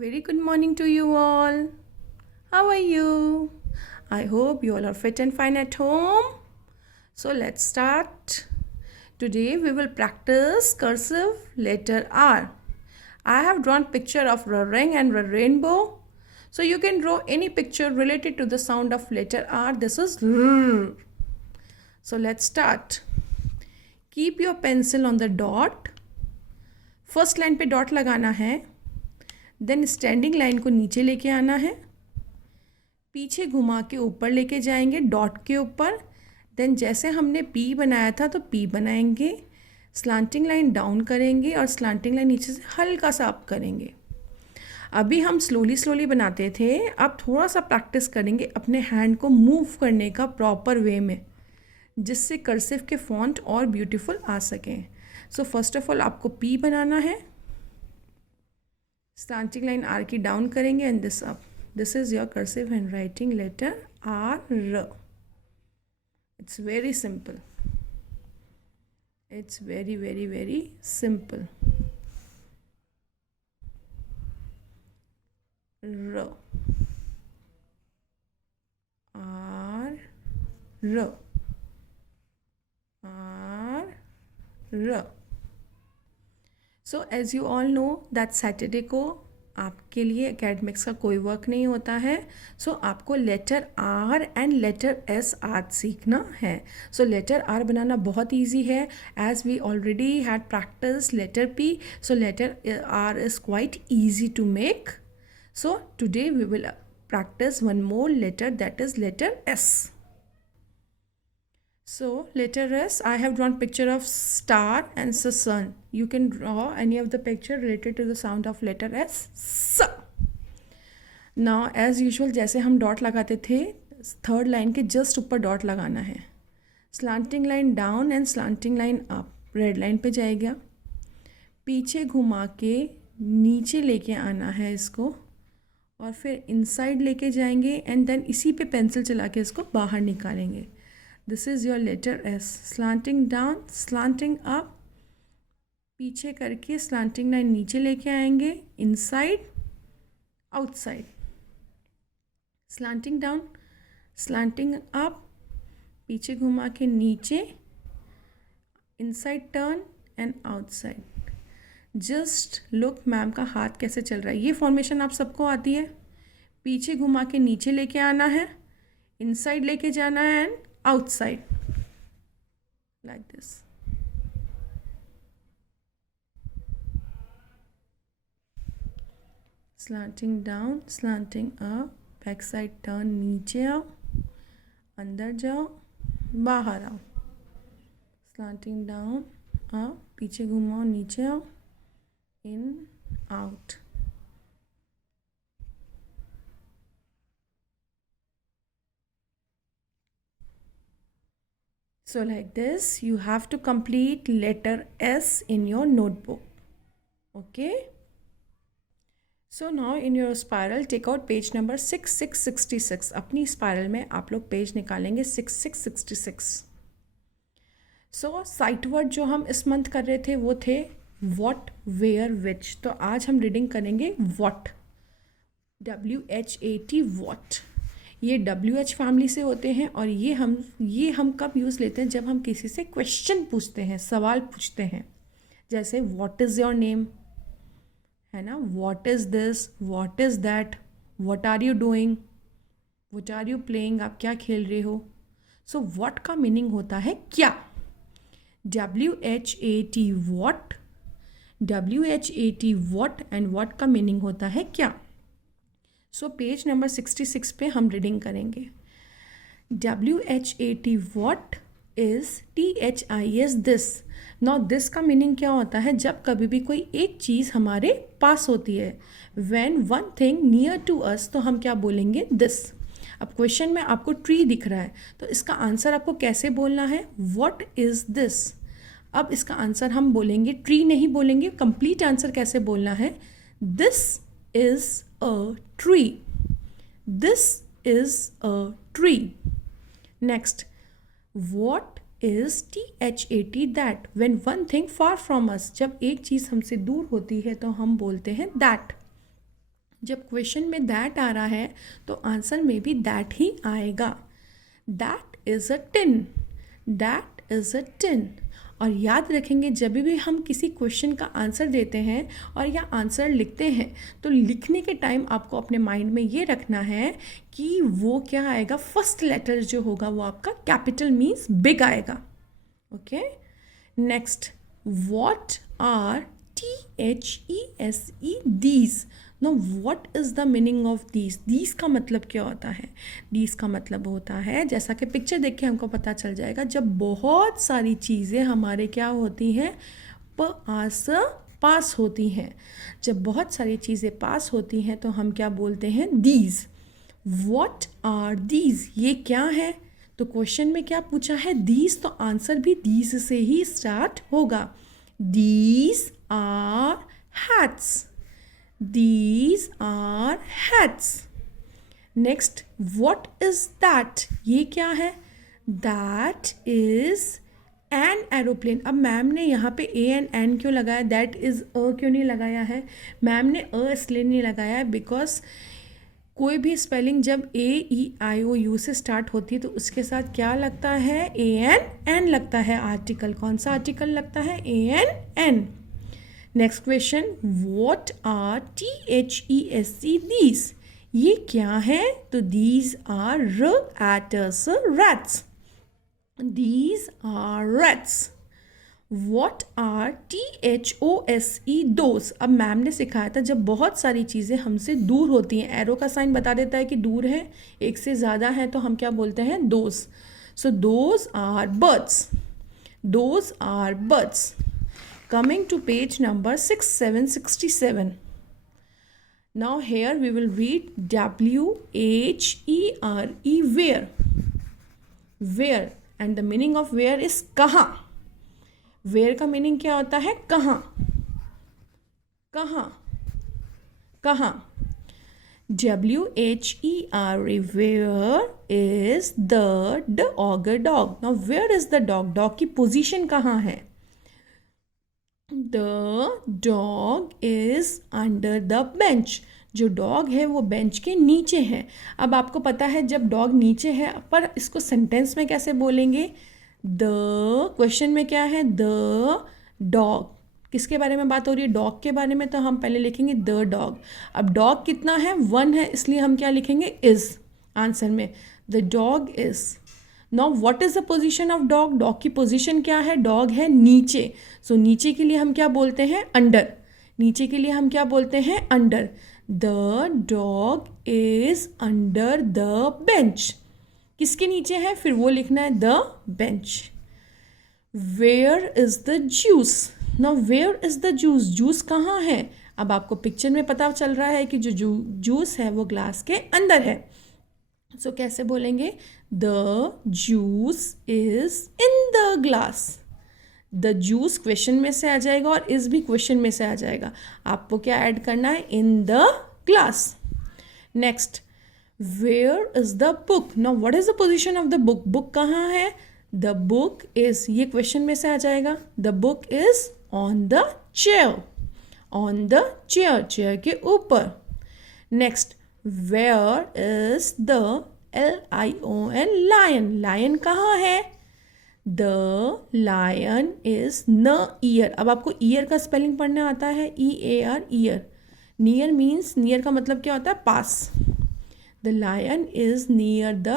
Very good morning to you all. How are you? I hope you all are fit and fine at home. So let's start. Today we will practice cursive letter R. I have drawn picture of a ring and a rainbow. So you can draw any picture related to the sound of letter R. This is R. So let's start. Keep your pencil on the dot. First line पे dot लगाना है, then standing line को नीचे लेके आना है, पीछे घुमा के ऊपर लेके जाएंगे डॉट के ऊपर, देन जैसे हमने पी बनाया था तो पी बनाएंगे, स्लांटिंग लाइन डाउन करेंगे और स्लांटिंग लाइन नीचे से हल्का सा अप करेंगे. अभी हम स्लोली बनाते थे, अब थोड़ा सा प्रैक्टिस करेंगे अपने हैंड को मूव करने का प्रॉपर वे में, जिससे कर्सिव के फॉन्ट और ब्यूटीफुल आ सकें. सो फर्स्ट ऑफ ऑल आपको पी बनाना है, स्लांटिंग लाइन आर की डाउन करेंगे and this up. This is your cursive handwriting letter R र. It's very simple. It's very very very simple. र आर र आर र. So as you all know that Saturday को आपके लिए academics का कोई वर्क नहीं होता है. सो आपको letter R and letter S आज सीखना है. सो लेटर आर बनाना बहुत ईजी है, as we already had practice letter P. So letter R is quite easy to make. So today we will practice one more letter, that is letter S. So letter S, I have drawn picture of star and sun. You can draw any of the picture related to the sound of letter S. S. Now as usual जैसे हम dot लगाते थे, third line के just ऊपर dot लगाना है. Slanting line down and slanting line up. Red line पे जाएगा, पीछे घुमा के नीचे लेके आना है इसको, और फिर इनसाइड लेके जाएंगे एंड देन इसी पे पेंसिल चला के इसको बाहर निकालेंगे. This is your letter S. Slanting down, slanting up, पीछे करके स्लांटिंग लाइन नीचे लेके आएंगे, inside outside, slanting down, slanting up, पीछे घुमा के नीचे, inside turn and outside. Just look ma'am का हाथ कैसे चल रहा है. ये फॉर्मेशन आप सबको आती है. पीछे घुमा के नीचे लेके आना है, इनसाइड लेके जाना है and outside, like this. Slanting down, slanting up, back side turn, नीचे आओ, अंदर जाओ, बाहर आओ, स्लांटिंग डाउन अप, पीछे घुमाओ, नीचे आओ, in, out. So like this you have to complete letter S in your notebook. Okay, so now in your spiral take out page number 6666. अपनी spiral में आप लोग पेज निकालेंगे 6666. So साइट वर्ड जो हम इस मंथ कर रहे थे वो थे वॉट, वेयर, विच. तो आज हम रीडिंग करेंगे वॉट. WHAT what. ये WH फैमिली से होते हैं और ये हम कब यूज़ लेते हैं, जब हम किसी से क्वेश्चन पूछते हैं, सवाल पूछते हैं. जैसे व्हाट इज़ योर नेम, है ना, what is this, what is that, what are you doing, what are you playing, आप क्या खेल रहे हो. सो व्हाट का मीनिंग होता है क्या. WHAT what, WHAT what and what का मीनिंग होता है क्या. सो पेज नंबर 66 पे हम रीडिंग करेंगे. WHAT what is THIS this. Now this का मीनिंग क्या होता है, जब कभी भी कोई एक चीज़ हमारे पास होती है, when one thing near to us, तो हम क्या बोलेंगे, दिस. अब क्वेश्चन में आपको ट्री दिख रहा है, तो इसका आंसर आपको कैसे बोलना है, व्हाट इज़ दिस. अब इसका आंसर हम बोलेंगे, ट्री नहीं बोलेंगे, कंप्लीट आंसर कैसे बोलना है, this is a tree, this is a tree. Next, what is THAT that. When one thing far from us, जब एक चीज़ हमसे दूर होती है तो हम बोलते हैं दैट. जब क्वेश्चन में दैट आ रहा है तो आंसर में भी दैट ही आएगा. That is a tin. That is a tin. और याद रखेंगे जब भी हम किसी क्वेश्चन का आंसर देते हैं और या आंसर लिखते हैं तो लिखने के टाइम आपको अपने माइंड में ये रखना है कि वो क्या आएगा, फर्स्ट लेटर जो होगा वो आपका कैपिटल मीन्स बिग आएगा. Okay. Next, what are THESE these. Now what is the meaning of these? These का मतलब क्या होता है? These का मतलब होता है, जैसा कि पिक्चर देख के हमको पता चल जाएगा, जब बहुत सारी चीज़ें हमारे क्या होती हैं, पास होती हैं. जब बहुत सारी चीज़ें पास होती हैं तो हम क्या बोलते हैं, these. What are these? ये क्या है? तो क्वेश्चन में क्या पूछा है, these, तो आंसर भी these से ही स्टार्ट होगा. These are hats. These are hats. Next, what is that? ये क्या है? That is an aeroplane. अब मैम ने यहाँ पे a and an क्यों लगाया, that is a क्यों नहीं लगाया है? मैम ने a इसलिए नहीं लगाया है बिकॉज कोई भी स्पेलिंग जब AEIOU से स्टार्ट होती है तो उसके साथ क्या लगता है, AN लगता है. आर्टिकल, कौन सा आर्टिकल लगता है, AN. Next question, what are THESE these? ये क्या है, तो these are rats. These are rats. What are THOSE those? अब मैम ने सिखाया था जब बहुत सारी चीज़ें हमसे दूर होती हैं, एरो का साइन बता देता है कि दूर है, एक से ज़्यादा है, तो हम क्या बोलते हैं, those. So those are birds. Those are birds. Coming to page number 6767. Now here we will read WHERE, where. Where, and the meaning of where is कहाँ. वेयर का मीनिंग क्या होता है, कहाँ. कहाँ, कहाँ. WHERE, where is the dog. Now where is the dog की position कहाँ है. The dog is under the bench. जो डॉग है वो बेंच के नीचे है. अब आपको पता है जब डॉग नीचे है, पर इसको सेंटेंस में कैसे बोलेंगे, द क्वेश्चन में क्या है, द डॉग. किसके बारे में बात हो रही है, डॉग के बारे में, तो हम पहले लिखेंगे द डॉग. अब डॉग कितना है, 1 है, इसलिए हम क्या लिखेंगे, इज आंसर में. The dog is. Now what is the position of dog. Dog की पोजीशन क्या है, डॉग है नीचे. सो नीचे के लिए हम क्या बोलते हैं, अंडर. नीचे के लिए हम क्या बोलते हैं, under. The dog is under the bench. किसके नीचे है, फिर वो लिखना है, the bench. Where is the juice. Now where is the juice. Juice कहाँ है. अब आपको पिक्चर में पता चल रहा है कि जो जूस है वो ग्लास के अंदर है. सो कैसे बोलेंगे, the juice is in the glass. The juice question में से आ जाएगा और इज भी क्वेश्चन में से आ जाएगा. आपको क्या ऐड करना है, in the glass. Next, Where is the book? Now what is the position of the book? Book कहाँ है, the book is, ये question में से आ जाएगा, the book is on the chair. On the chair, chair के ऊपर. Next, where is the LION, lion. lion कहाँ है, the lion is near. अब आपको ear का spelling पढ़ना आता है, EAR, ear. Near means, near का मतलब क्या होता है, पास. The lion is near the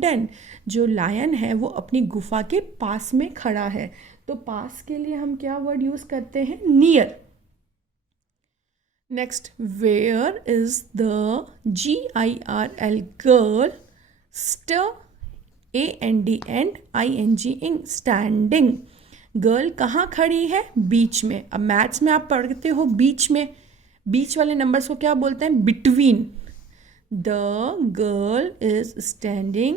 den. जो लायन है वो अपनी गुफा के पास में खड़ा है. तो पास के लिए हम क्या वर्ड यूज करते हैं, near. Next, where is the GIRL, girl. AND and ING, standing. Girl कहाँ खड़ी है, बीच में. अब मैथ्स में आप पढ़ते हो बीच में, बीच वाले नंबर्स को क्या बोलते हैं, between. The girl is standing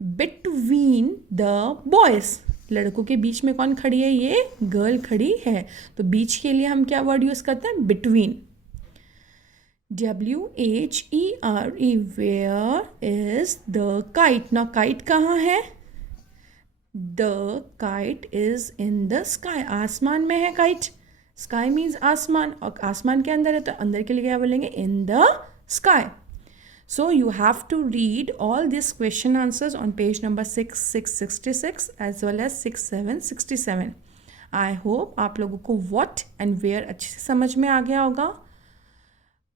between the boys. लड़कों के बीच में कौन खड़ी है, ये गर्ल खड़ी है. तो बीच के लिए हम क्या वर्ड यूज करते हैं, between. WHERE, where is the kite. Now kite कहाँ है, the kite is in the sky. आसमान में है kite. स्काई मीन्स आसमान, और आसमान के अंदर है तो अंदर के लिए क्या बोलेंगे? In the sky. So you have to read all these question answers on page number 666 as well as 6767. I hope आप लोगों को what and where अच्छे से समझ में आ गया होगा.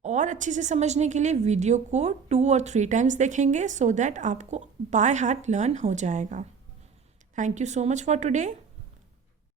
और अच्छे से समझने के लिए वीडियो को 2 और 3 टाइम्स देखेंगे so that आपको बाय हार्ट लर्न हो जाएगा. Thank you so much for today.